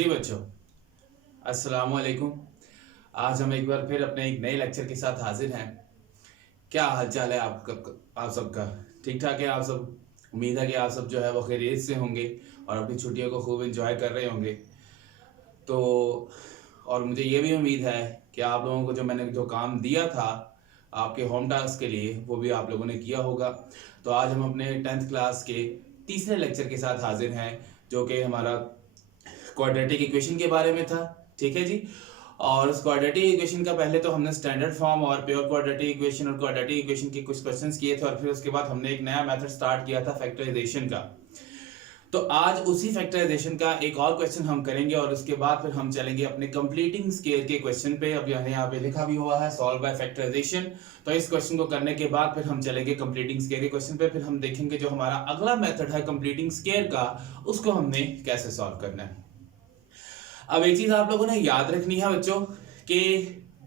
जी बच्चों, अस्सलाम वालेकुम। आज हम एक बार फिर अपने एक नए लेक्चर के साथ हाजिर हैं। क्या हालचाल है आप सबका? ठीक ठाक है आप सब? उम्मीद है कि आप सब जो है वो खैरियत से होंगे और अपनी छुट्टियों को खूब एंजॉय कर रहे होंगे। तो और मुझे ये भी उम्मीद है कि आप लोगों को जो मैंने जो काम दिया था आपके होम टास्क के लिए वो भी आप लोगों ने किया होगा। तो आज हम अपने 10th क्लास के तीसरे लेक्चर के साथ हाजिर हैं, जो कि हमारा क्वाड्रेटिक इक्वेशन के बारे में था। ठीक है जी। और उस क्वाड्रेटिक इक्वेशन का पहले तो हमने स्टैंडर्ड फॉर्म और प्योर क्वाड्रेटिक इक्वेशन और क्वाड्रेटिक इक्वेशन के कुछ क्वेश्चंस किए थे, और फिर उसके बाद हमने एक नया मेथड स्टार्ट किया था फैक्टराइजेशन का। तो आज उसी फैक्टराइजेशन का एक और क्वेश्चन हम करेंगे और उसके बाद फिर हम चलेंगे अपने कंप्लीटिंग स्केल के क्वेश्चन पे। अब यहाँ पे लिखा भी हुआ है सॉल्व बाय फैक्टराइजेशन। तो इस क्वेश्चन को करने के बाद फिर हम चलेंगे कंप्लीटिंग स्केल के क्वेश्चन पे। फिर हम देखेंगे जो हमारा अगला मेथड है कंप्लीटिंग स्केल का, उसको हमने कैसे सॉल्व करना है। अब एक चीज आप लोगों ने याद रखनी है बच्चों कि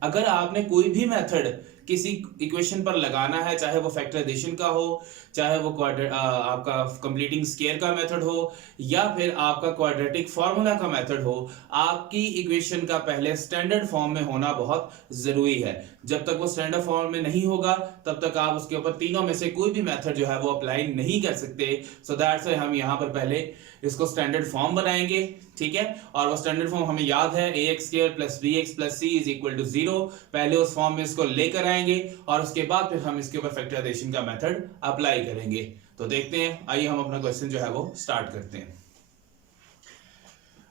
अगर आपने कोई भी मेथड किसी इक्वेशन पर लगाना है, चाहे वो फैक्टराइजेशन का हो, चाहे वो आपका कंप्लीटिंग स्केयर का मेथड हो, या फिर आपका क्वाड्रेटिक फॉर्मूला का मेथड हो, आपकी इक्वेशन का पहले स्टैंडर्ड फॉर्म में होना बहुत जरूरी है। जब तक वो स्टैंडर्ड फॉर्म में नहीं होगा तब तक आप उसके ऊपर तीनों में से कोई भी मेथड जो है वो अप्लाई नहीं कर सकते। सो दैट्स व्हाई हम यहाँ पर पहले इसको स्टैंडर्ड फॉर्म बनाएंगे। ठीक है, और वो स्टैंडर्ड फॉर्म हमें याद है ax² + bx + c = 0। पहले उस फॉर्म में इसको लेकर आएंगे और उसके बाद फिर हम इसके ऊपर फैक्टराइजेशन का मेथड अप्लाई करेंगे। तो देखते हैं, आइए हम अपना क्वेश्चन जो है वो स्टार्ट करते हैं।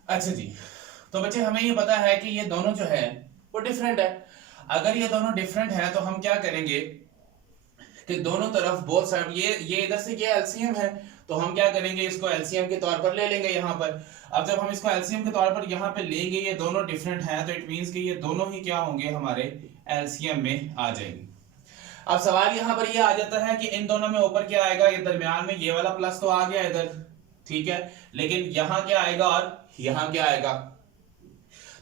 अच्छा जी, तो बच्चे हमें ये पता है कि ये दोनों जो है वो डिफरेंट है। अगर ये दोनों डिफरेंट है तो हम क्या करेंगे कि दोनों तरफ बोथ साइड ये इधर से क्या एलसीएम है, तो हम क्या करेंगे इसको एलसीएम के तौर पर ले लेंगे यहाँ पर। अब जब हम इसको एलसीएम के तौर पर यहाँ पे लेंगे, ये दोनों डिफरेंट हैं, तो इट मींस कि ये दोनों ही क्या होंगे हमारे एलसीएम में आ जाएंगे। अब सवाल यहाँ पर ये आ जाता है कि इन दोनों में ऊपर क्या आएगा, ये दरमियान में ये वाला प्लस तो आ गया इधर, ठीक है, लेकिन यहाँ क्या आएगा और यहाँ क्या आएगा।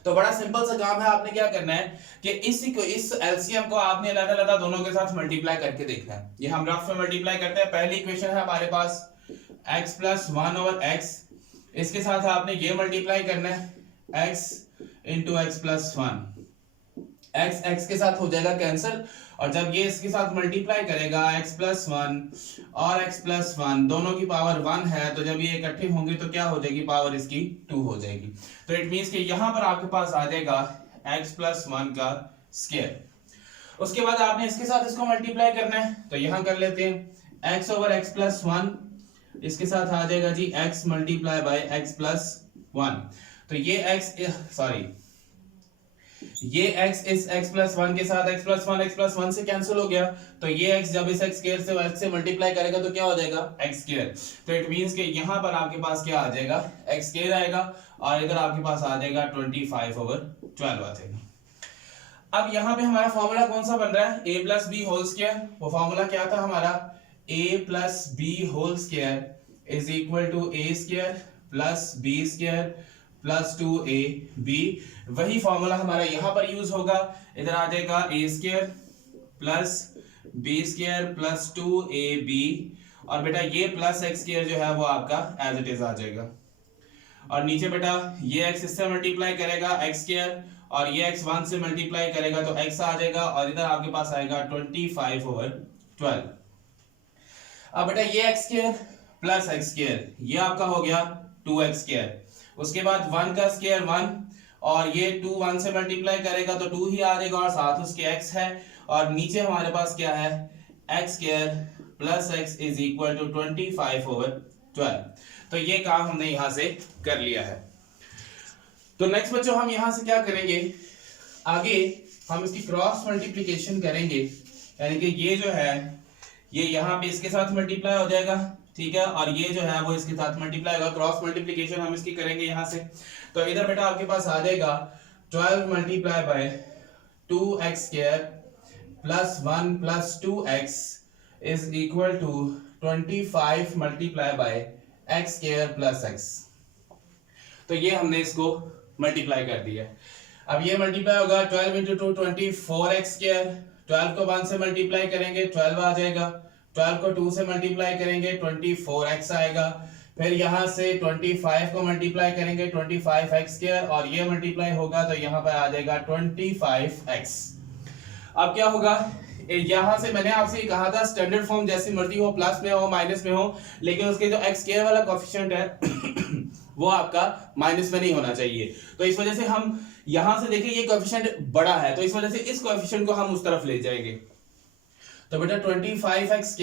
तो बड़ा सिंपल सा काम है, आपने क्या करना है कि इस एलसीएम को आपने अलग-अलग दोनों के साथ मल्टीप्लाई करके देखना है। ये हम रफ में मल्टीप्लाई करते हैं। पहली इक्वेशन है हमारे पास x + 1/x, इसके साथ आपने ये मल्टीप्लाई करना है x × x + 1। x x के साथ हो जाएगा कैंसिल, और जब ये इसके साथ मल्टीप्लाई करेगा x + 1 और x + 1 दोनों की पावर 1 है, तो जब ये इकट्ठे होंगे तो क्या हो जाएगी, पावर इसकी 2 हो जाएगी। तो इट मींस कि यहां पर आपके पास आ जाएगा x + 1 का स्क्वायर। उसके बाद आपने इसके साथ इसको मल्टीप्लाई करना है, तो यहां कर लेते हैं x/x + 1, इसके साथ आ जाएगा जी x × x + 1। तो ये x इस x + 1 के साथ x + 1 से कैंसिल हो गया, तो ये x जब इस x² से मल्टीप्लाई करेगा तो क्या हो जाएगा, x²। तो इट मींस कि यहाँ पर आपके पास क्या आ जाएगा, x² आएगा, और इधर आपके पास आ जाएगा 25/12 आ जाएगा। अब यहाँ पे हमारा फॉर्मूला कौन सा बन रहा है, a + b²। वो फॉर्मूला क्या था हमारा, a + b² = a² + b² + 2ab। वही फॉर्मूला हमारा यहां पर यूज होगा। इधर आ जाएगा a² + b² + 2ab, और बेटा ये +x² जो है वो आपका एज इट इज आ जाएगा, और नीचे बेटा ये x इससे मल्टीप्लाई करेगा x², और ये x 1 से मल्टीप्लाई करेगा तो x आ जाएगा, और इधर आपके पास आएगा 25/12। अब बेटा ये x² + x² ये आपका हो गया 2x²। उसके बाद 1 का स्क्वायर 1, और ये 2 1 से मल्टीप्लाई करेगा तो 2 ही आ जाएगा, और साथ उसके x है, और नीचे हमारे पास क्या है, x² + x = 25/12। तो ये काम हमने यहां से कर लिया है। तो नेक्स्ट बच्चों हम यहां से क्या करेंगे, आगे हम इसकी क्रॉस मल्टीप्लिकेशन करेंगे, यानी कि ये जो है ये यहाँ पे इसके साथ मल्टीप्लाई हो जाएगा, ठीक है, और ये जो है वो इसके साथ मल्टीप्लाई होगा। क्रॉस मल्टीप्लिकेशन हम इसकी करेंगे यहाँ से, तो इधर बेटा आपके पास आ जाएगा 12 × 2x² + 1 + 2x = 25 × x² + x। तो ये हमने इसको मल्टीप्लाई कर दिया। अब ये मल्टीप्लाई होगा 12 × 2 24x², 12 को 1 से मल्टीप्लाई करेंगे 12 आ जाएगा, 12 को 2 से मल्टीप्लाई करेंगे 24x आएगा, फिर यहां से 25 को मल्टीप्लाई करेंगे 25x² और ये मल्टीप्लाई होगा तो यहां पर आ जाएगा 25x। अब क्या होगा, यहां से मैंने आपसे कहा था स्टैंडर्ड फॉर्म जैसी मर्जी हो, प्लस में हो माइनस में हो, लेकिन उसके जो x² वाला कोएफिशिएंट है वो आपका माइनस में नहीं होना चाहिए। तो इस वजह से हम यहां से देखिए ये कोएफिशिएंट बड़ा है, तो इस वजह से इस कोएफिशिएंट को हम उस तरफ ले जाएंगे। तो बेटा 25x²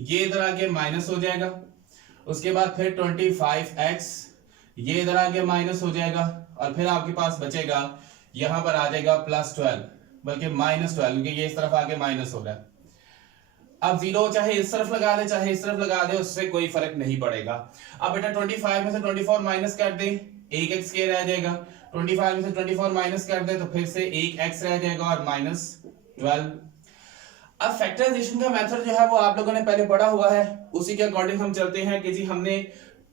ये इधर आके माइनस हो जाएगा, उसके बाद फिर 25x ये इधर आके माइनस हो जाएगा, और फिर आपके पास बचेगा यहां पर आ जाएगा +12, बल्कि -12, क्योंकि ये इस तरफ आके माइनस हो रहा है। अब जीरो चाहे इस तरफ लगा दे चाहे इस तरफ लगा दे, उससे कोई फर्क नहीं पड़ेगा। अब बेटा 25 में से 24 माइनस कर दे, एक x² रह जाएगा। 25 में से 24 माइनस कर दे तो फिर से एक x रह जाएगा और -12। अब फैक्टराइजेशन का मेथड जो है वो आप लोगों ने पहले पढ़ा हुआ है, उसी के अकॉर्डिंग हम चलते हैं कि जी हमने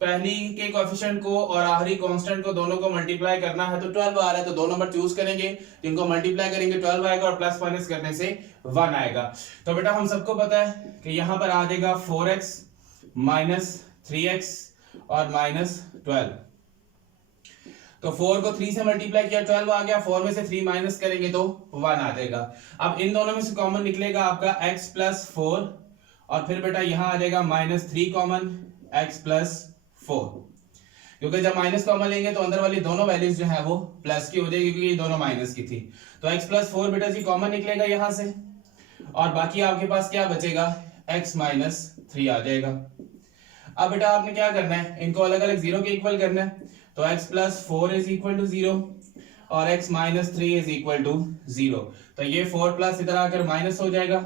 पहली के कोएफिशिएंट को और आखिरी कांस्टेंट को दोनों को मल्टीप्लाई करना है, तो 12 आ रहा है तो 2 नंबर चूज करेंगे, जिनको मल्टीप्लाई करेंगे 12 आएगा और प्लस माइनस करने से 1 आएगा। तो बेटा हम सबको पता है कि यहां पर आ जाएगा 4x -3x और -12। तो 4 को 3 से मल्टीप्लाई किया 12 आ गया, 4 में से 3 माइनस करेंगे तो 1 आ जाएगा। अब इन दोनों में से कॉमन निकलेगा आपका x + 4 और फिर बेटा यहां आ जाएगा -3 कॉमन x + 4, क्योंकि जब माइनस कॉमन लेंगे तो अंदर वाली दोनों वैल्यूज जो है वो प्लस की हो जाएगी, क्योंकि ये दोनों माइनस की थी। तो x + 4 बेटा जी कॉमन निकलेगा यहां से, और बाकी आपके पास क्या बचेगा, x - 3 आ जाएगा। अब बेटा आपने क्या करना है, इनको अलग अलग जीरो के इक्वल करना है, तो x + 4 = 0 और x - 3 = 0। तो ये 4 प्लस इधर आकर माइनस हो जाएगा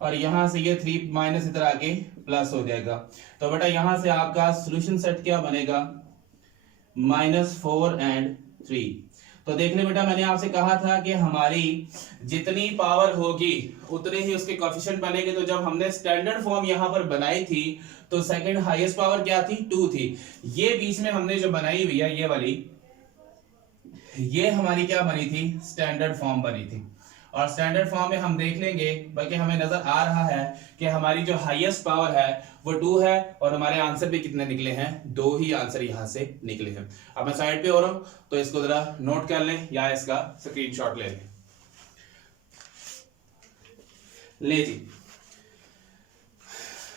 और यहां से ये 3 माइनस इधर आके प्लस हो जाएगा। तो बेटा यहां से आपका सॉल्यूशन सेट क्या बनेगा, -4 और 3। तो देख ले बेटा मैंने आपसे कहा था कि हमारी जितनी पावर होगी उतने ही उसके कोएफिशिएंट बनेंगे। तो जब हमने स्टैंडर्ड फॉर्म यहां पर बनाई थी तो सेकंड हाईएस्ट पावर क्या थी, 2 थी। ये बीच में हमने जो बनाई हुई है ये वाली, ये हमारी क्या बनी थी, स्टैंडर्ड फॉर्म बनी थी। और स्टैंडर्ड फॉर्म में हम देख लेंगे, बल्कि हमें नजर आ रहा है कि हमारी जो हाईएस्ट पावर है वो 2 है और हमारे आंसर भी कितने निकले हैं, 2 ही आंसर यहां से निकले हैं। अब मैं साइड पे हो रहा हूं तो इसको जरा नोट कर लें या इसका स्क्रीनशॉट ले लें। ले जी,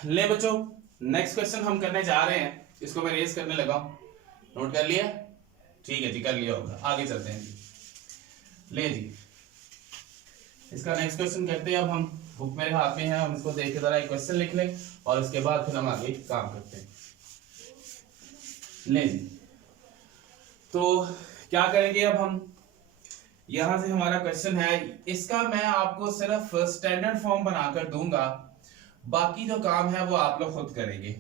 ले बच्चों नेक्स्ट क्वेश्चन हम करने जा रहे हैं, इसको मैं रेज करने लगा हूं, नोट कर लिया, ठीक है जी कर लिया होगा। आगे चलते हैं जी। ले जी इसका नेक्स्ट क्वेश्चन करते हैं। अब हम बुक मेरे हाथ में है, हम इसको देख के जरा एक क्वेश्चन लिख लें और उसके बाद फिर हम आगे काम करते हैं। ले जी तो क्या करेंगे, अब हम यहां से हमारा क्वेश्चन है, इसका मैं आपको सिर्फ स्टैंडर्ड फॉर्म बनाकर दूंगा, बाकी जो काम है वो आप लोग खुद करेंगे।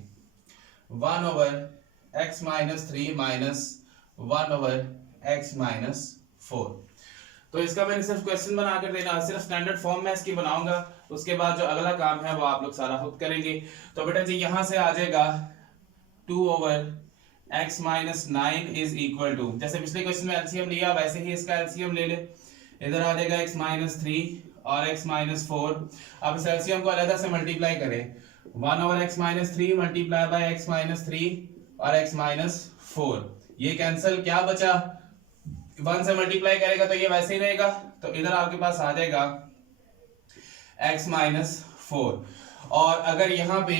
1/x - 3 - 1/x - 4। तो इसका मैंने सिर्फ क्वेश्चन बनाकर देना, सिर्फ स्टैंडर्ड फॉर्म में इसकी बनाऊंगा, उसके बाद जो अगला काम है वो आप लोग सारा खुद करेंगे। तो बेटा जी यहां से आ जाएगा 2/x - 9 = जैसे पिछले क्वेश्चन में एलसीएम लिया वैसे ही इसका एलसीएम ले ले। इधर आ जाएगा x - 3 और x - 4। अब इस एलसीएम को अलग से मल्टीप्लाई करें, 1/x - 3 × x - 3 और x - 4, ये कैंसिल, क्या बचा, 1 से मल्टीप्लाई करेगा तो ये वैसे ही रहेगा, तो इधर आपके पास आ जाएगा x - 4। और अगर यहाँ पे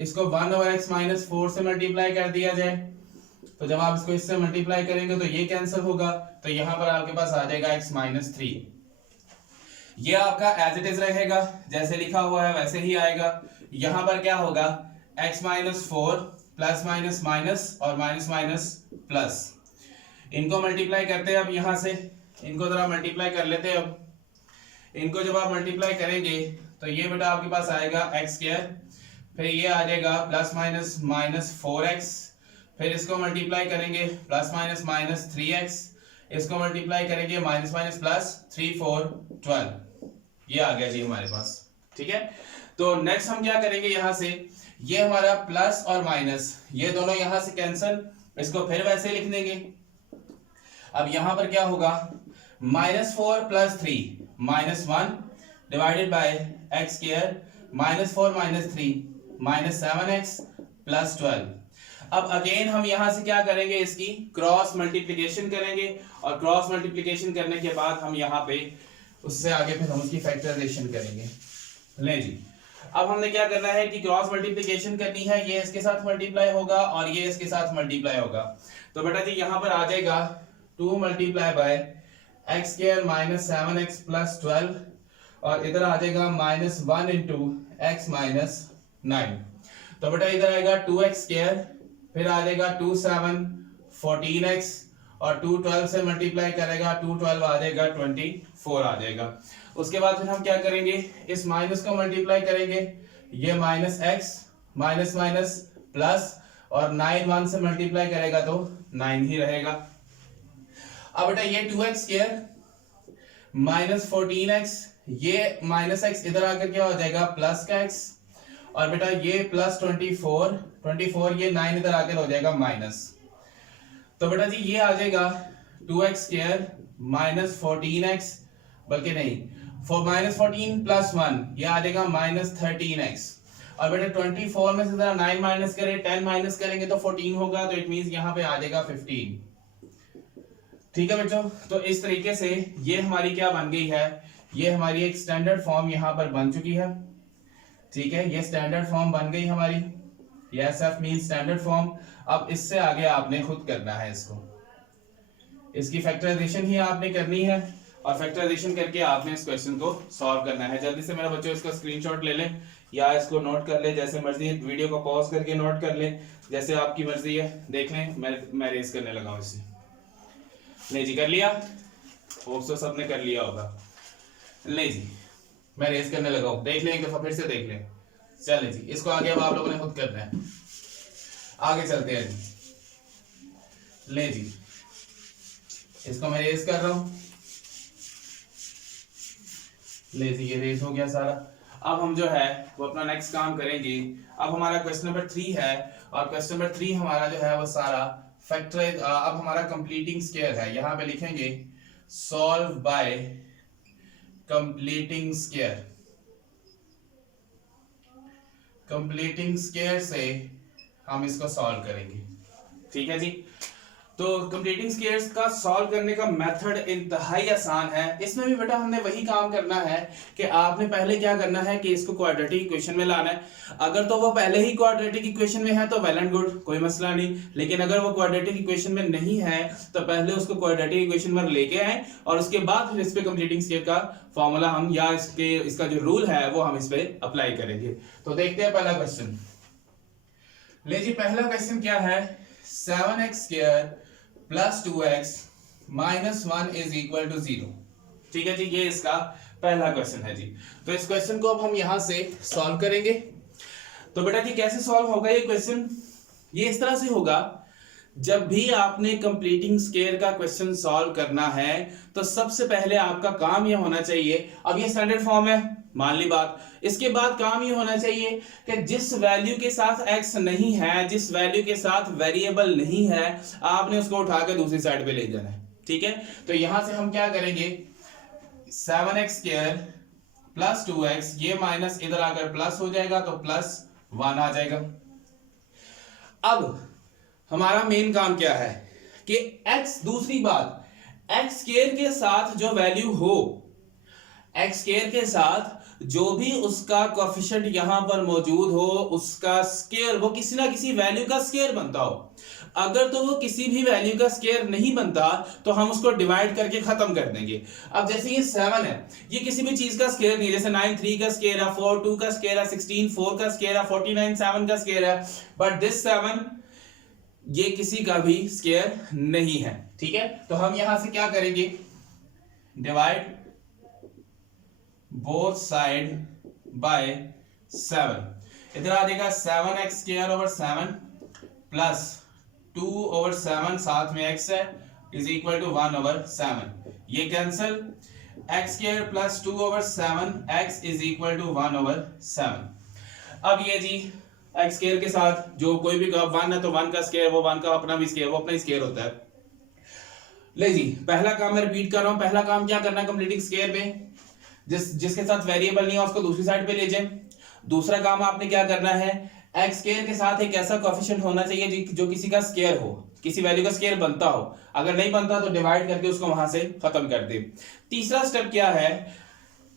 इसको 1/x - 4 से मल्टीप्लाई कर दिया जाए तो जब आप इसको इससे मल्टीप्लाई करेंगे तो ये कैंसिल होगा, तो यहाँ पर आपके पास आ जाएगा x - 3। ये आपका एज इट इज रहेगा, जैसे लिखा हुआ है वैसे ही आएगा। यहाँ पर क्या होगा, x - 4 प्लस माइनस माइनस और माइनस माइनस प्लस, इनको मल्टीप्लाई करते हैं। अब यहां से इनको जरा मल्टीप्लाई कर लेते हैं। अब इनको जब आप मल्टीप्लाई करेंगे तो ये बेटा आपके पास आएगा x², फिर ये आ जाएगा प्लस माइनस माइनस 4x, फिर इसको मल्टीप्लाई करेंगे प्लस माइनस माइनस 3x, इसको मल्टीप्लाई करेंगे माइनस माइनस प्लस 3 4 12, ये आ गया जी हमारे पास। ठीक है, तो नेक्स्ट हम क्या करेंगे, यहां से ये हमारा प्लस और माइनस ये दोनों यहां से कैंसिल, इसको फिर वैसे लिख देंगे। अब यहां पर क्या होगा, -4 + 3 -1 डिवाइडेड बाय x², -4 - 3 -7x + 12। अब अगेन हम यहां से क्या करेंगे, इसकी क्रॉस मल्टीप्लिकेशन करेंगे और क्रॉस मल्टीप्लिकेशन करने के बाद हम यहाँ पे उससे आगे फिर हम उसकी फैक्टराइजेशन करेंगे। ले जी, अब हमने क्या करना है कि क्रॉस मल्टीप्लिकेशन करनी है, ये इसके साथ मल्टीप्लाई होगा और ये इसके साथ मल्टीप्लाई होगा। तो बेटा जी यहाँ पर आ जाएगा 2 multiply by x square minus 7x plus 12 और इधर आ जाएगा माइनस 1 इंटू एक्स माइनस 9। तो बेटा इधर आएगा 2x स्क्वायर, फिर आ जाएगा 2 7 14x और 2 12 से मल्टीप्लाई करेगा 2 12 आ जाएगा 24 आ जाएगा। उसके बाद फिर हम क्या करेंगे, इस माइनस को मल्टीप्लाई करेंगे, ये minus x minus minus plus और 9 1 से मल्टीप्लाई करेगा तो 9 ही रहेगा। अब बेटा ये 2x स्क्वायर माइनस 14x, ये माइनस x इधर आकर क्या हो जाएगा प्लस का x और बेटा ये प्लस 24 ये 9 इधर आकर हो जाएगा माइनस। तो बेटा जी ये आ जाएगा 2x स्क्वायर माइनस 14x, बल्कि नहीं माइनस 14 प्लस 1 ये आ जाएगा माइनस 13x और बेटा 24 में से जरा 9 माइनस करें 10 माइनस करेंगे तो 14 होगा, तो इट मींस यहाँ पे आ जाएगा 15। ठीक है बच्चों, तो इस तरीके से ये हमारी क्या बन गई है, ये हमारी एक स्टैंडर्ड फॉर्म यहाँ पर बन चुकी है। ठीक है, ये स्टैंडर्ड फॉर्म बन गई हमारी, ये एसएफ मीन स्टैंडर्ड फॉर्म। अब इससे आगे आपने खुद करना है, इसकी फैक्टराइजेशन ही आपने करनी है और फैक्टराइजेशन करके आपने इस क्वेश्चन को सॉल्व करना है। जल्दी से मेरा बच्चों इसका स्क्रीनशॉट ले लें या इसको नोट कर ले, जैसे मर्जी है, वीडियो को पॉज करके नोट कर ले, जैसे आपकी मर्जी है। देख लें, मैं रेस करने लगा हूं इसे। नहीं जी, कर लिया, होप सो सबने कर लिया होगा। नहीं जी, मैं रेस करने लगा हूं, देख लें एक दफा, फिर से देख लें। चले जी, इसको आगे अब आप लोगों ने खुद करना है। आगे चलते हैं जी। ले जी, इसको मैं रेस कर रहा हूं। ले जी, ये रेस हो गया सारा। अब हम जो है वो अपना नेक्स्ट काम करेंगे। अब हमारा क्वेश्चन नंबर 3 है और क्वेश्चन नंबर 3 हमारा जो है वो सारा फैक्टराइज, अब हमारा कंप्लीटिंग स्क्वायर है। यहां पे लिखेंगे solve by completing square. Completing square से हम इसको सॉल्व करेंगे। ठीक है जी, तो कंप्लीटिंग स्क्वायर्स का सॉल्व करने का मेथड इंतहाई आसान है। इसमें भी बेटा हमने वही काम करना है कि आपने पहले क्या करना है कि इसको क्वाड्रेटिक इक्वेशन में लाना है। अगर तो वो पहले ही क्वाड्रेटिक इक्वेशन में है तो वेल एंड गुड, कोई मसला नहीं। लेकिन अगर वो क्वाड्रेटिक इक्वेशन में नहीं है तो पहले उसको क्वाड्रेटिक इक्वेशन में लेके आए और उसके बाद फिर इस पे कंप्लीटिंग स्क्वायर का फॉर्मूला हम या इसका जो रूल है वो हम इस पे अप्लाई करेंगे। तो देखते हैं पहला क्वेश्चन। ले जी, पहला क्वेश्चन क्या है, 7x square plus 2x minus 1 is equal to 0। ठीक है जी, ये इसका पहला क्वेश्चन है जी। तो इस क्वेश्चन को अब हम यहां से सॉल्व करेंगे। तो बेटा जी कैसे सॉल्व होगा ये क्वेश्चन, ये इस तरह से होगा, जब भी आपने कंप्लीटिंग स्क्वायर का क्वेश्चन सॉल्व करना है तो सबसे पहले आपका काम यह होना चाहिए, अब ये स्टैंडर्ड फॉर्म है मान ली बात, इसके बाद काम ये होना चाहिए कि जिस वैल्यू के साथ x नहीं है, जिस वैल्यू के साथ वेरिएबल नहीं है, आपने उसको उठाकर दूसरी साइड पे ले जाना है। ठीक है, तो यहां से हम क्या करेंगे, 7x स्क्वायर प्लस 2x, ये माइनस इधर आकर प्लस हो जाएगा तो प्लस 1 आ जाएगा। अब हमारा मेन काम क्या है कि x, दूसरी बात, x स्क्वायर के साथ जो वैल्यू हो, x स्क्वायर के साथ जो भी उसका कोएफिशिएंट यहां पर मौजूद हो, उसका स्क्वायर वो किसी ना किसी वैल्यू का स्क्वायर बनता हो। अगर तो वो किसी भी वैल्यू का स्क्वायर नहीं बनता तो हम उसको डिवाइड करके खत्म कर देंगे। अब जैसे ये 7 है, ये किसी भी चीज का स्क्वायर नहीं है, जैसे 9 3 का स्क्वायर है, 4 2 का स्क्वायर है, 16 4 का स्क्वायर है, 49 7 का स्क्वायर है, बट दिस 7 ये किसी का भी स्क्वायर नहीं है। ठीक है, तो हम यहां से क्या करेंगे, डिवाइड बोथ साइड बाय 7। इधर आ जाएगा 7x square over 7 plus 2 over 7, साथ में x है, इज इक्वल टू 1 ओवर 7। ये cancel, x square plus 2 over 7 x is equal to 1 over 7। अब ये जी x स्क्वायर के साथ जो कोई भी 1 है तो 1 का स्क्वायर, वो 1 का अपना भी स्क्वायर, वो अपना स्क्वायर होता है। ले जी, पहला काम मैं रिपीट कर रहा हूं, पहला काम क्या करना है कंप्लीटिंग स्क्वायर में, जिसके साथ वेरिएबल नहीं है उसको दूसरी साइड पे ले जाएं। दूसरा काम आपने क्या करना है, एक्स स्क्वायर के साथ एक ऐसा कोएफिशिएंट होना चाहिए जो किसी का स्क्वायर हो, किसी वैल्यू का स्क्वायर बनता हो। अगर नहीं बनता तो डिवाइड करके उसको वहां से खत्म कर दे। तीसरा स्टेप क्या है,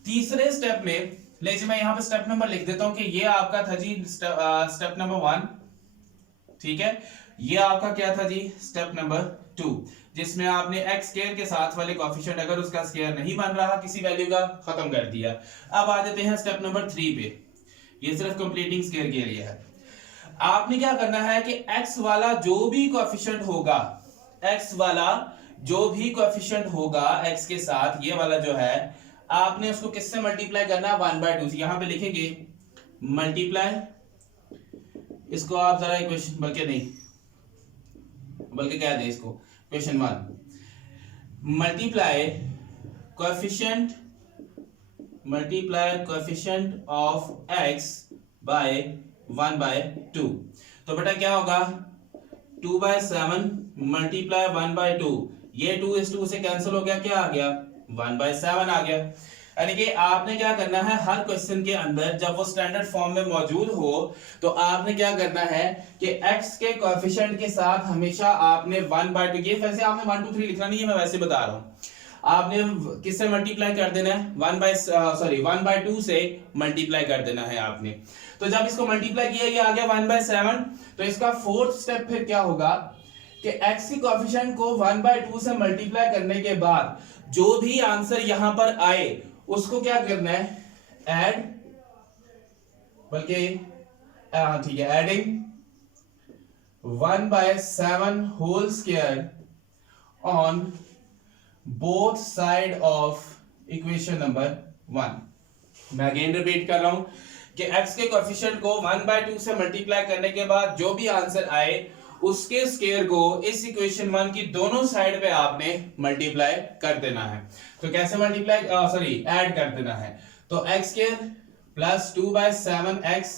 तीसरे स्टेप में ले जी मैं यहां पे स्टेप नंबर लिख देता हूं कि ये आपका था जी स्टेप नंबर 1, ठीक है। ये आपका क्या था जी, स्टेप नंबर 2, जिसमें आपने एक्स स्क्वायर के साथ वाले कोएफिशिएंट अगर उसका स्क्वायर नहीं बन रहा किसी वैल्यू का, खत्म कर दिया। अब आ जाते हैं स्टेप नंबर 3 पे, ये सिर्फ कंप्लीटिंग स्क्वायर के लिए है। आपने क्या करना है कि x वाला जो भी कोएफिशिएंट होगा, x वाला जो भी कोएफिशिएंट होगा x के साथ, ये वाला जो है, आपने उसको किससे मल्टीप्लाई करना है, 1/2 से। यहां पे लिखेंगे मल्टीप्लाई, इसको आप जरा इक्वेशन बल्कि नहीं बल्कि क्या दें इसको, question 1, multiply coefficient of x by 1/2। तो बेटा क्या होगा, 2/7 मल्टीप्लाई 1/2, ये 2 से कैंसिल हो गया, क्या आ गया, 1/7 आ गया। यानी कि आपने क्या करना है, हर क्वेश्चन के अंदर जब वो स्टैंडर्ड फॉर्म में मौजूद हो तो आपने क्या करना है कि x के कोएफिशिएंट के साथ हमेशा आपने 1/2, ये वैसे आपने 1 2 3 लिखना नहीं है, मैं वैसे बता रहा हूं, आपने किससे मल्टीप्लाई कर देना है, 1/2 से मल्टीप्लाई कर देना है आपने। तो जब इसको मल्टीप्लाई किया, ये आ गया 1/7, तो इसका फोर्थ स्टेप फिर क्या होगा कि x के कोएफिशिएंट को 1/2 से मल्टीप्लाई करने के बाद जो भी आंसर यहां पर आए उसको क्या करना है, ऐड, बल्कि ठीक है, adding 1/7 whole square on both side of equation number 1। मैं अगेन रिपीट कर रहा हूं कि x के कोएफिशिएंट को 1/2 से मल्टीप्लाई करने के बाद जो भी आंसर आए उसके स्क्वायर को इस इक्वेशन 1 की दोनों साइड पे आपने मल्टीप्लाई कर देना है। तो कैसे मल्टीप्लाई, ऐड कर देना है। तो x square plus 2/7x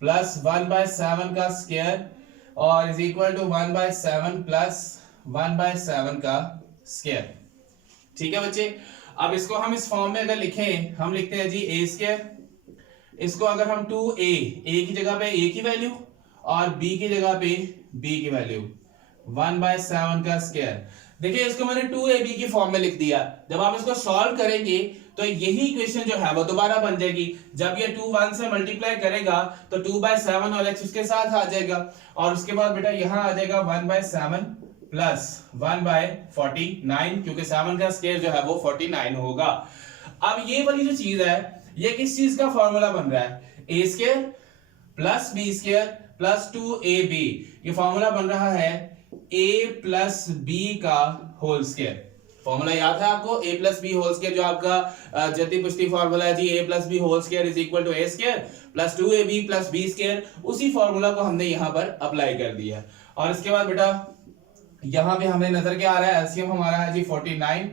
plus 1/7 का स्क्वायर और इज इक्वल टू 1/7 प्लस 1/7 का स्क्वायर। ठीक है बच्चे, अब इसको हम इस फॉर्म में अगर लिखें, हम लिखते हैं जी a स्क्वायर, इसको अगर हम 2a, a की जगह पे a की वैल्यू और b की जगह पे b की वैल्यू, 1/7 का स्क्वायर। देखिए इसको मैंने 2ab की फॉर्म में लिख दिया। जब आप इसको सॉल्व करेंगे तो यही इक्वेशन जो है वो दोबारा बन जाएगी। जब ये 2 1 से मल्टीप्लाई करेगा तो 2/7 और x उसके साथ आ जाएगा, और उसके बाद बेटा यहां आ जाएगा 1/7 प्लस 1/49, क्योंकि 7 का स्क्वायर जो है वो 49 होगा। अब ये वाली जो चीज है, ये किस चीज का फॉर्मूला बन रहा है, a square plus b square plus 2ab, ये फॉर्मूला बन रहा है a प्लस b का होल स्क्वायर। फॉर्मूला याद है आपको, a plus b whole square, जो आपका जल्दी पुष्टि फॉर्मूला है जी, a plus b whole square is equal to a square plus 2ab plus b square. उसी फॉर्मूला को हमने यहां पर अप्लाई कर दिया। और इसके बाद बेटा यहां पे हमें नजर क्या आ रहा है, एलसीएम हमारा है जी 49।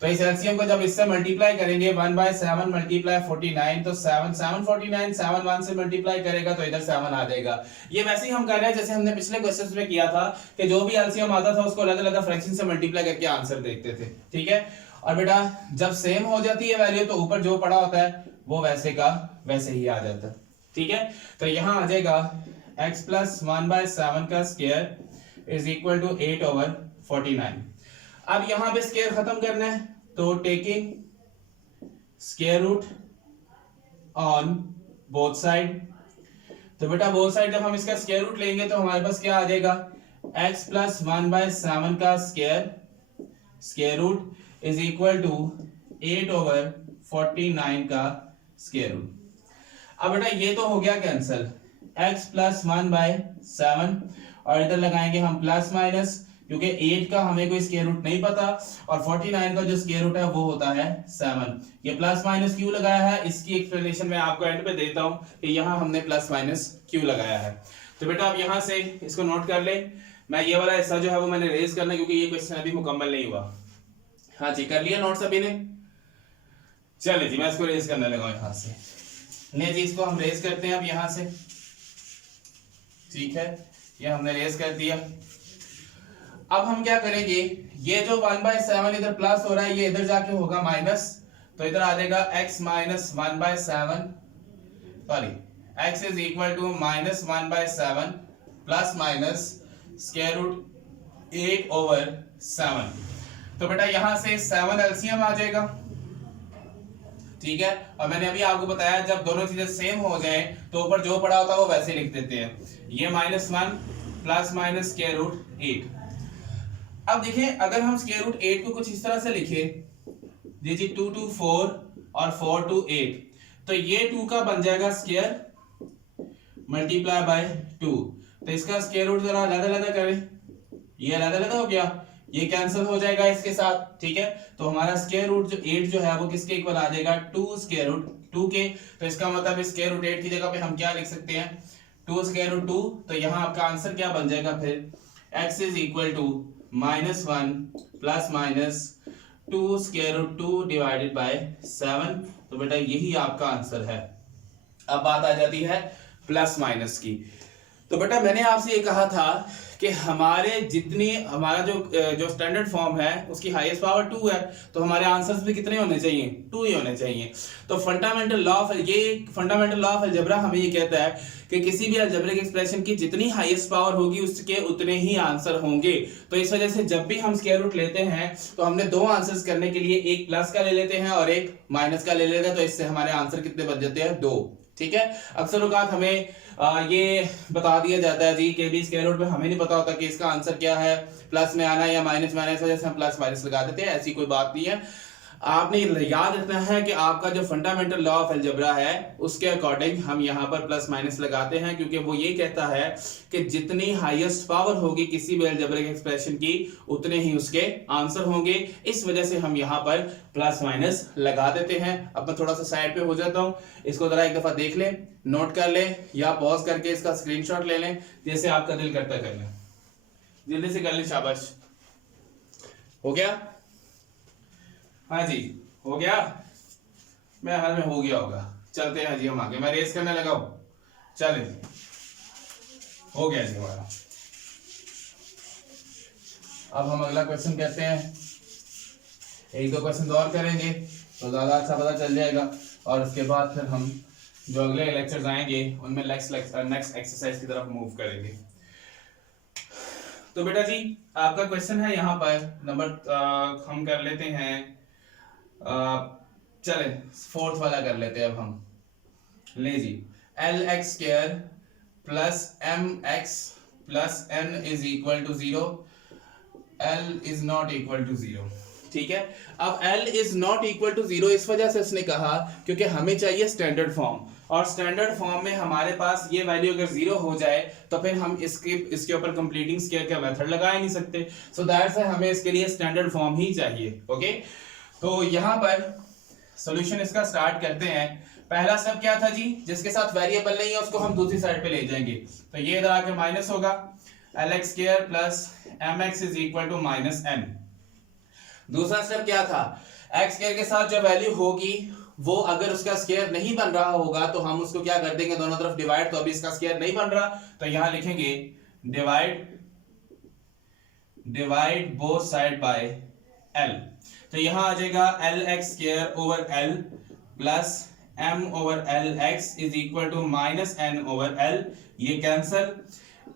तो इस एलसीएम को जब इससे मल्टीप्लाई करेंगे 1/7 मल्टीप्लाई 49, तो 7 7 49, 7 1 से मल्टीप्लाई करेगा तो इधर 7 आ जाएगा। ये वैसे ही हम कर रहे हैं जैसे हमने पिछले क्वेश्चंस में किया था कि जो भी एलसीएम आता था उसको अलग अलग फ्रैक्शन से मल्टीप्लाई करके आंसर देखते थे। ठीक है, और बेटा जब सेम हो जाती है वैल्यू तो ऊपर जो पड़ा होता है वो वैसे का वैसे ही आ जाता है। ठीक है, तो यहां आ जाएगा x प्लस 1/7 का स्क्वायर इज इक्वल टू 8/49। अब यहां पे स्क्वायर खत्म करना है, तो taking square root on both side. तो बेटा बोथ साइड जब हम इसका स्क्वायर रूट लेंगे तो हमारे पास क्या आ जाएगा, x प्लस 1/7 का square root is equal to 8/49 का स्क्वायर रूट। अब बेटा ये तो हो गया कैंसल, x प्लस 1/7 और इधर लगाएंगे हम प्लस माइनस, क्योंकि 8 का हमें कोई स्क्वायर रूट नहीं पता और 49 का जो स्क्वायर रूट है वो होता है 7। ये प्लस माइनस क्यों लगाया है इसकी एक्सप्लेनेशन मैं आपको एंड पे देता हूं कि यहां हमने प्लस माइनस क्यों लगाया है। तो बेटा आप यहां से इसको नोट कर ले। मैं ये वाला हिस्सा जो है वो मैंने रेज करना, क्योंकि ये क्वेश्चन अभी मुकम्मल नहीं हुआ। हाँ जी, कर लिया नोट सभी ने? चलिए जी, मैं इसको रेज करने लगा यहां से। नहीं जी, इसको हम रेज करते हैं अब यहां से। ठीक है, ये हमने रेज कर दिया। अब हम क्या करेंगे, ये जो 1/7 इधर प्लस हो रहा है ये इधर जाके होगा माइनस, तो इधर आ जाएगा x minus 1/7, sorry x is equal to -1/7 plus minus square root 8 over 7। तो बेटा यहां से 7 एलसीएम आ जाएगा, ठीक है। और मैंने अभी आपको बताया जब दोनों चीजें सेम हो जाए तो ऊपर जो पड़ा होता है वो वैसे लिख देते हैं। ये -1 प्लस माइनस स्क्वायर रूट 8। अब देखें अगर हम स्क्वायर रूट 8 को कुछ इस तरह से लिखे, जी 2 to 4 और 4 to 8, तो ये 2 का बन जाएगा स्क्वायर मल्टीप्लाई बाय 2। तो इसका स्क्वायर रूट जरा अलग-अलग करें, ये अलग-अलग हो गया, ये कैंसिल हो जाएगा इसके साथ, ठीक है। तो हमारा स्क्वायर रूट जो 8 जो है वो किसके इक्वल आ जाएगा, 2 स्क्वायर रूट 2 के। तो इसका मतलब स्क्वायर रूट 8 की जगह पे हम क्या लिख सकते हैं, 2 स्क्वायर रूट 2। तो यहाँ आपका आंसर क्या बन जाएगा फिर, x is equal to -1 plus minus 2 square root 2 divided by 7। तो बेटा यही आपका आंसर है। अब बात आ जाती है प्लस माइनस की। तो बेटा मैंने आपसे ये कहा था कि हमारे जितनी हमारा जो स्टैंडर्ड फॉर्म है उसकी हाईएस्ट पावर 2 है, तो हमारे आंसर्स भी कितने होने चाहिए, 2 ही होने चाहिए। तो फंडामेंटल लॉ ऑफ अलजेब्रा हमें ये कहता है कि किसी भी अलजेब्रिक एक्सप्रेशन की जितनी हाईएस्ट पावर होगी उसके उतने ही आंसर होंगे। तो इस वजह से जब भी हम स्क्वायर रूट लेते हैं तो हमने दो आंसर्स करने के लिए एक प्लस का ले लेते हैं और एक माइनस का ले लेते हैं। तो इससे हमारे आंसर कितने बच जाते हैं, 2, ठीक है। अक्सर औकात हमें ये बता दिया जाता है जी कि भी स्क्वायर रूट पे हमें नहीं पता होता कि इसका आंसर क्या है, प्लस में आना या माइनस में आना, इस वजह से हम प्लस माइनस लगा देते हैं। ऐसी कोई बात नहीं है। आपने याद रखना है कि आपका जो फंडामेंटल लॉ ऑफ अलजेब्रा है उसके अकॉर्डिंग हम यहाँ पर प्लस माइनस लगाते हैं, क्योंकि वो ये कहता है कि जितनी हाईएस्ट पावर होगी किसी भी अलजेब्रिक एक्सप्रेशन की उतने ही उसके आंसर होंगे। इस वजह से हम यहाँ पर प्लस माइनस लगा देते हैं। अब मैं थोड़ा सा साइड पे हो जाता हूँ, इसको जरा एक दफा देख लें, नोट कर लें या पॉज करके इसका स्क्रीनशॉट ले लें, जैसे आपका दिल करता कर लें, जल्दी से कर लें। शाबाश, हो गया? हाँ जी हो गया, मैं हाल में हो गया होगा। चलते हैं जी हम आगे, मैं रेस करने लगा हूं, चले हो गया जी हमारा। अब हम अगला क्वेश्चन कहते हैं, एक दो क्वेश्चन और करेंगे तो ज्यादा अच्छा पता चल जाएगा, और उसके बाद फिर हम जो अगले लेक्चर्स आएंगे उनमें नेक्स्ट एक्सरसाइज की तरफ मूव करेंगे। तो बेटा जी आपका क्वेश्चन है यहाँ पर नंबर हम कर लेते हैं, चले 4th वाला कर लेते हैं। अब हम ले जी LX square plus MX plus N is equal to 0, L is not equal to 0, ठीक है। अब L is not equal to 0 इस वजह से उसने कहा क्योंकि हमें चाहिए स्टैंडर्ड फॉर्म, और स्टैंडर्ड फॉर्म में हमारे पास ये वैल्यू अगर 0 हो जाए तो फिर हम इसके ऊपर कंप्लीटिंग स्क्वायर का मेथड लगा ही नहीं सकते। सो दैट्स व्हाई हमें इसके लिए स्टैंडर्ड फॉर्म ही चाहिए। ओके, तो यहां पर सॉल्यूशन इसका स्टार्ट करते हैं। पहला स्टेप क्या था जी, जिसके साथ वेरिएबल नहीं है उसको हम दूसरी साइड पे ले जाएंगे। तो ये इधर आके माइनस होगा, LX square plus MX is equal to minus N। दूसरा स्टेप क्या था, x स्क्वायर के साथ जो वैल्यू होगी वो अगर उसका स्क्वायर नहीं बन रहा होगा तो हम उसको क्या कर देंगे, दोनों तरफ डिवाइड। तो अभी इसका स्क्वायर नहीं बन रहा तो यहां लिखेंगे divide both side by L। तो यहां आ जाएगा LX square over L plus M over LX is equal to minus N over L, ये cancel.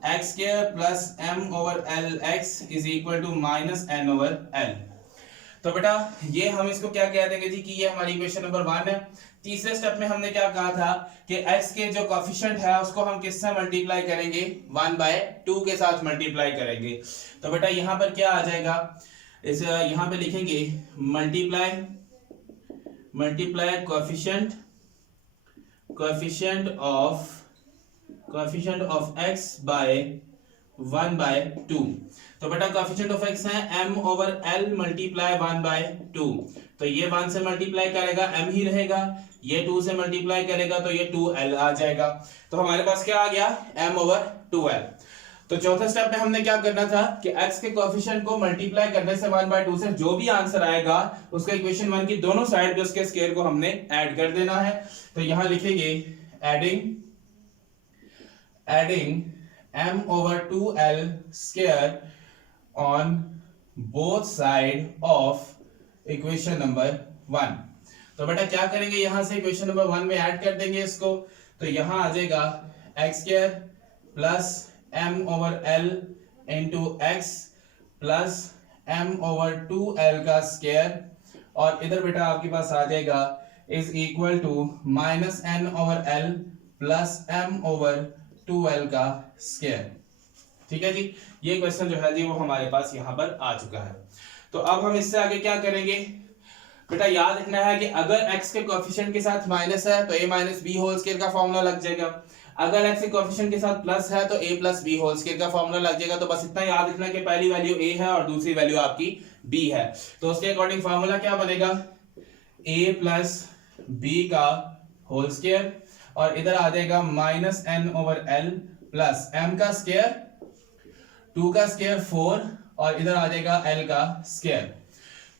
x square plus M over LX is equal to minus N over L। तो बेटा ये हम इसको क्या कह देंगे जी कि ये हमारी इक्वेशन नंबर 1 है। तीसरे स्टेप में हमने क्या कहा था कि x के जो कोएफिशिएंट है उसको हम किससे मल्टीप्लाई करेंगे, 1/2 के साथ मल्टीप्लाई करेंगे। तो बेटा यहां पर क्या आ जाएगा, इस यहां पे लिखेंगे multiply coefficient of x by 1/2। तो बेटा कोएफिशिएंट ऑफ x है m ओवर l मल्टीप्लाई 1/2। तो ये 1 से मल्टीप्लाई करेगा m ही रहेगा, ये 2 से मल्टीप्लाई करेगा तो ये 2l आ जाएगा। तो हमारे पास क्या आ गया, m ओवर 2l। तो चौथे स्टेप में हमने क्या करना था कि x के कोएफिशिएंट को मल्टीप्लाई करने से 1/2 से जो भी आंसर आएगा उसका इक्वेशन 1 की दोनों साइड पे उसके स्क्वायर को हमने ऐड कर देना है। तो यहां लिखेंगे adding m over 2l square on both side of equation number 1। तो बेटा क्या करेंगे, यहां से इक्वेशन नंबर 1 में ऐड कर देंगे इसको। तो यहाँ आ जाएगा x square plus m over l into x plus m over 2l का स्क्वायर, और इधर बेटा आपके पास आ जाएगा is equal to minus n over l plus m over 2l का स्क्वायर। ठीक है जी, ये क्वेश्चन जो है जी वो हमारे पास यहाँ पर आ चुका है। तो अब हम इससे आगे क्या करेंगे बेटा, याद रखना है कि अगर x के कोएफिशिएंट के साथ माइनस है तो a minus b whole square का फॉर्मूला लग जाएगा, अगर x के कोएफिशिएंट के साथ प्लस है तो a plus b whole square का फॉर्मूला लग जाएगा। तो बस इतना याद रखना कि पहली वैल्यू a है और दूसरी वैल्यू आपकी b है, तो उसके अकॉर्डिंग फॉर्मूला क्या बनेगा, a प्लस बी का होल स्क्वायर, और इधर आ जाएगा minus n over l plus m का स्क्वायर, 2 का स्क्वायर 4, और इधर आ जाएगा l का स्क्वायर।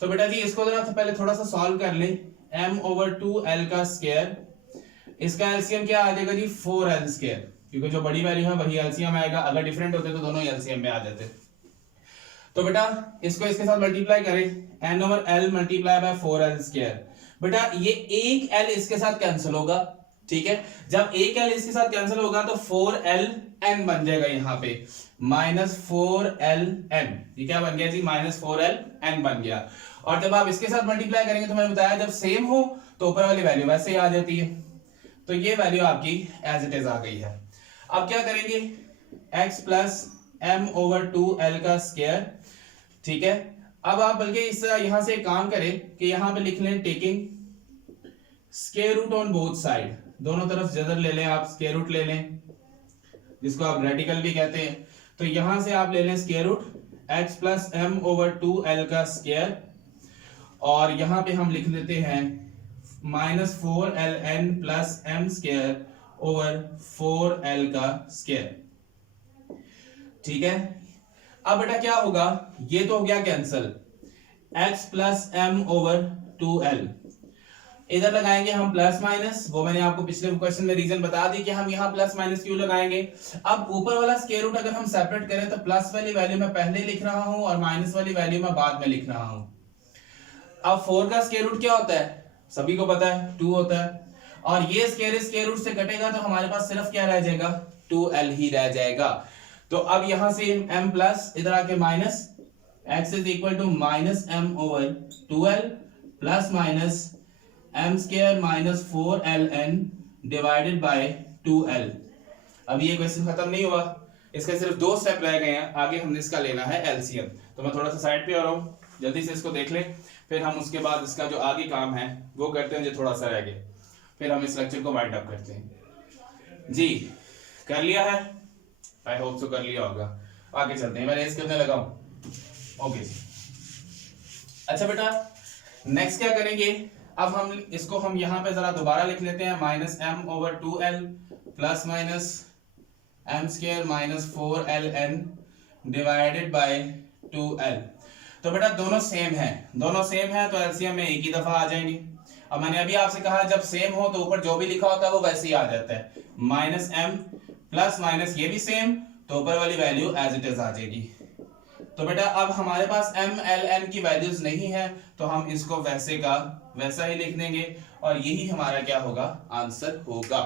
तो बेटा जी इसको जरा पहले थोड़ा सा सॉल्व कर लें, m ओवर 2l का स्क्वायर, इसका एलसीएम क्या आ जाएगा जी 4l स्क्वायर, क्योंकि जो बड़ी वैल्यू है वही एलसीएम आएगा, अगर डिफरेंट होते तो दोनों एलसीएम में आ जाते। तो बेटा इसको इसके साथ मल्टीप्लाई करें, n over l multiply by 4l square, बेटा ये एक l इसके साथ कैंसिल होगा, ठीक है, जब एक l इसके साथ कैंसिल होगा तो 4ln बन जाएगा यहाँ पे माइनस 4ln, ये क्या बन गया जी माइनस 4ln बन गया। और जब आप इसके साथ मल्टीप्लाई करेंगे तो मैंने बताया जब सेम हो तो ऊपर वाली वैल्यू वैसे ही आ जाती है, तो ये वैल्यू आपकी एज इट इज आ गई है। अब क्या करेंगे, x plus m over 2l का स्क्वायर, ठीक है। अब आप बल्कि इस यहां से एक काम करें कि यहां पे लिख लें taking square root on both side, दोनों तरफ जदर ले लें आप, स्क्वायर रूट ले लें जिसको आप रेडिकल भी कहते हैं। तो यहां से आप ले लें square root x plus m over 2l का स्क्वायर, और यहां पे हम लिख देते हैं minus 4ln plus m square over 4l का स्क्वायर, ठीक है। अब बेटा क्या होगा, ये तो हो गया cancel, x plus m over 2l, इधर लगाएंगे हम प्लस माइनस, वो मैंने आपको पिछले क्वेश्चन में रीजन बता दी कि हम यहाँ प्लस माइनस क्यों लगाएंगे। अब ऊपर वाला स्क्वायर रूट अगर हम सेपरेट करें तो प्लस वाली वैल्यू मैं पहले लिख रहा हूं और माइनस वाली वैल्यू मैं बाद में लिख रहा हूं। अब 4 का स्क्वायर रूट क्या होता है, सभी को पता है 2 होता है, और ये स्क्वायर रूट से कटेगा तो हमारे पास सिर्फ क्या रह जाएगा 2l ही रह जाएगा। तो अब यहां से m प्लस इधर आके minus x is equal to minus m over 2l plus minus m square minus 4ln divided by 2l। अब ये क्वेश्चन खत्म नहीं हुआ, इसके सिर्फ 2 स्टेप रह गए हैं, आगे हमने इसका लेना है एलसीएम। तो मैं थोड़ा सा साइड पे आ रहा हूँ, जल्दी से इसको देख लें, फिर हम उसके बाद इसका जो आगे काम है वो करते हैं, जो थोड़ा सा रह गया, फिर हम इस लेक्चर को वाइंड अप करते हैं। जी कर लिया है, आई होप सो कर लिया होगा। आगे चलते हैं, मैं रेस करने लगा हूं। ओके जी, अच्छा बेटा नेक्स्ट क्या करेंगे, अब हम यहां पे जरा दोबारा लिख लेते हैं, minus m over 2l plus minus m square minus 4ln divided by 2l। तो बेटा दोनों सेम है तो एलसीएम में एक ही दफा आ जाएंगे। अब मैंने अभी आपसे कहा जब सेम हो तो ऊपर जो भी लिखा होता है वो वैसे ही आ जाता है, माइनस एम प्लस माइनस ये भी सेम, तो ऊपर वाली वैल्यू एज इट इज आ जाएगी। तो बेटा अब हमारे पास एम एल एन की वैल्यूज नहीं है तो हम इसको वैसे का वैसा ही लिख देंगे और यही हमारा क्या होगा, आंसर होगा।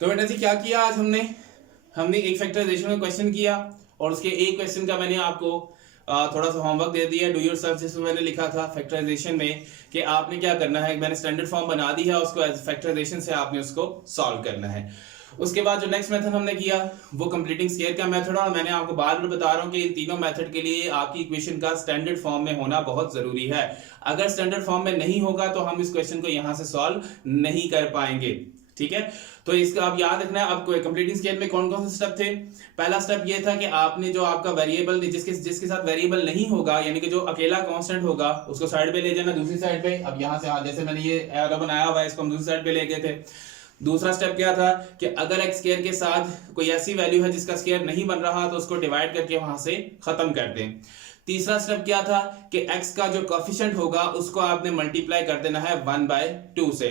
तो बेटा जी क्या किया आज हमने एक फैक्टराइजेशन का क्वेश्चन किया और उसके एक क्वेश्चन का मैंने आपको थोड़ा सा होमवर्क दे दिया, डू योरसेल्फ, जिसमें मैंने लिखा था फैक्टराइजेशन में कि आपने क्या करना है, मैंने स्टैंडर्ड फॉर्म बना दी है, उसको एज फैक्टराइजेशन से आपने उसको सॉल्व करना है। उसके बाद जो नेक्स्ट मेथड हमने किया वो कंप्लीटिंग स्क्वायर का मेथड, और मैंने आपको बार बार बता रहा हूँ कि इन तीनों मेथड के लिए आपकी इक्वेशन का स्टैंडर्ड फॉर्म में होना बहुत जरूरी है। अगर स्टैंडर्ड फॉर्म में नहीं होगा तो हम इस क्वेश्चन को यहाँ से सॉल्व नहीं कर पाएंगे, ठीक है। तो इसका आप याद रखना है। अब कंप्लीटिंग स्केल में कौन कौन से स्टेप थे। पहला स्टेप ये था कि आपने जो आपका वेरिएबल जिसके साथ वेरिएबल नहीं होगा, यानी कि जो अकेला कांस्टेंट होगा, उसको साइड पे ले जाना, दूसरी साइड पे। अब यहाँ से जैसे मैंने ये एरो बनाया हुआ है, इसको हम दूसरी साइड पे ले गए थे। दूसरा स्टेप क्या था कि अगर एक्स स्क्वायर के साथ कोई ऐसी वैल्यू है जिसका स्क्वायर नहीं बन रहा तो उसको डिवाइड करके वहां से खत्म कर दें। तीसरा स्टेप क्या था कि x का जो कोएफिशिएंट होगा उसको आपने मल्टीप्लाई कर देना है 1/2 से।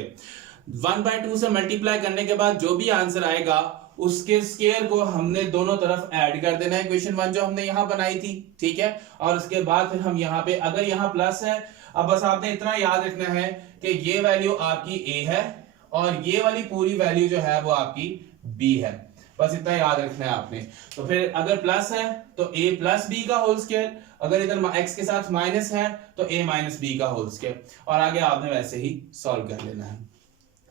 1/2 से मल्टीप्लाई करने के बाद जो भी आंसर आएगा उसके स्क्वायर को हमने दोनों तरफ ऐड कर देना है, इक्वेशन 1 जो हमने यहाँ बनाई थी, ठीक है। और उसके बाद फिर हम यहाँ पे, अगर यहाँ प्लस है, अब बस आपने इतना याद रखना है कि ये वैल्यू आपकी a है और ये वाली पूरी वैल्यू जो है वो आपकी b है। बस इतना याद रखना है आपने। तो फिर अगर प्लस है तो a प्लस बी का होल स्क्वायर, अगर इधर x के साथ माइनस है तो a माइनस बी का होल स्क्वायर, और आगे आपने वैसे ही सॉल्व कर लेना है।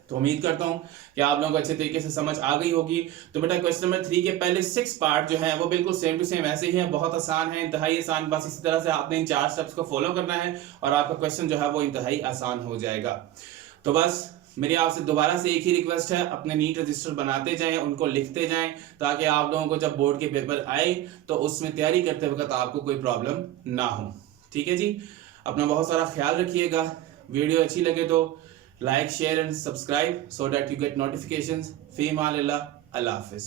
तो उम्मीद करता हूं कि आप लोगों को अच्छे तरीके से समझ आ गई होगी। तो बेटा क्वेश्चन नंबर 3 के पहले 6 पार्ट जो है वो बिल्कुल सेम टू सेम ऐसे ही है, बहुत आसान है, इंतहाई आसान। बस इसी तरह से आपने इन 4 स्टेप्स को फॉलो करना है और आपका क्वेश्चन जो है वो इंतहाई आसान हो जाएगा। तो बस मेरी आपसे दोबारा से एक ही रिक्वेस्ट है, अपने नीट रजिस्टर बनाते जाएं, उनको लिखते जाएं, ताकि आप लोगों को जब बोर्ड के पेपर आए तो उसमें तैयारी करते वक्त आपको कोई प्रॉब्लम ना हो। ठीक है जी, अपना बहुत सारा ख्याल रखिएगा। वीडियो अच्छी लगे तो like share and subscribe so that you get notifications. Fi maan Allah, Allah Hafiz.